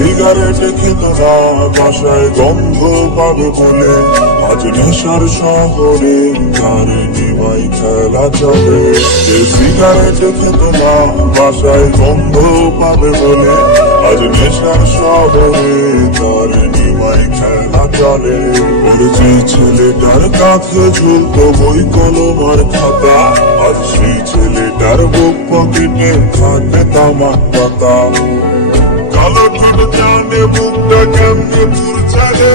Cigarette খেত না বাসায় গন্ধ পাবে বলে আজ নেশার শহরে গানে নিমাই খেলা চলে। যে সিগারেট খেত না বাসায় গন্ধ পাবে বলে আজ নেশার শহরে তার নিমাই খেলা চলে। যে ছেলেটার কাছে ঝুলতো বই কলম আর খাতা। আজ সেই ছেলেটার বুক পকেটে থাকে তামাক পাতা। কালো ঠোঁট জানে, মুখটা কেমনে পুরছে রে?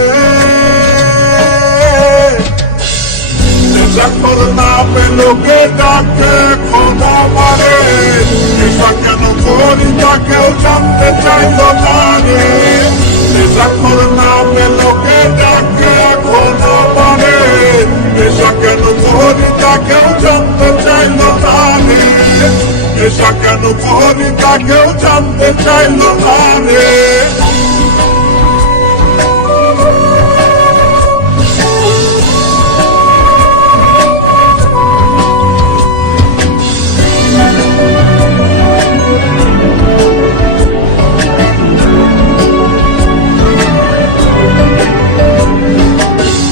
নেশা কর নামে লোকে ডাকে খোদা মারে নেশা কেন করি তা কেউ জানতে চাইলো না রে নেশা কর নামে লোকে ডাকে খোদা মারে নেশা কেন করি তা কেউ জানতে চাইলো না রে নেশা কেন করি তা কেউ জানতে চাইলো না রে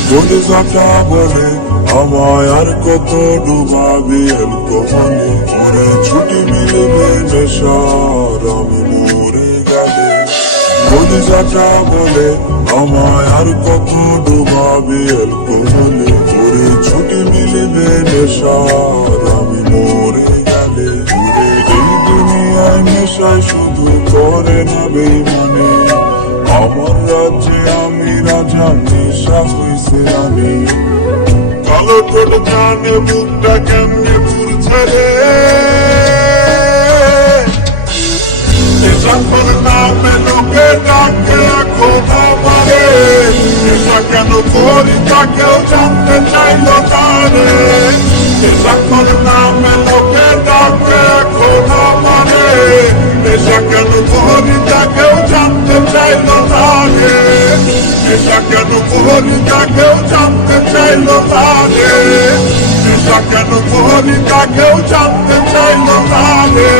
বলে কথা বলে আমায় আর কত ডুবাবি অ্যালকোহলে ওরে ছুটি মিলবে নেশার আমি মরে গেলে। বলে যাটা বলে, আমায় আর কত ডুবাবি অ্যালকোহলে ওরে ছুটি মিলবে নেশার আমি মরে গেলে। ওরে এই দুনিয়ায় নেশায় শুধু করে না বেইমানে। আমার রাজ্যে আমি রাজা, নেশা হইছে আমি। কালো ঠোঁট জানে মুখটা কেমনে পুরছে রে? কর নামে লোকে ডাকে খোদা মারে নেশা কেন করি তা কেউ জানতে চাইলো না রে নেশা কর নামে লোকে ডাকে খোদা মারে নেশা কেন করি তা কেউ জানতে চাইলো না রে নেশা কেন তা কেউ জানতে চাইলো রে নেশা কেন তা কেউ জানতে চাইলো রে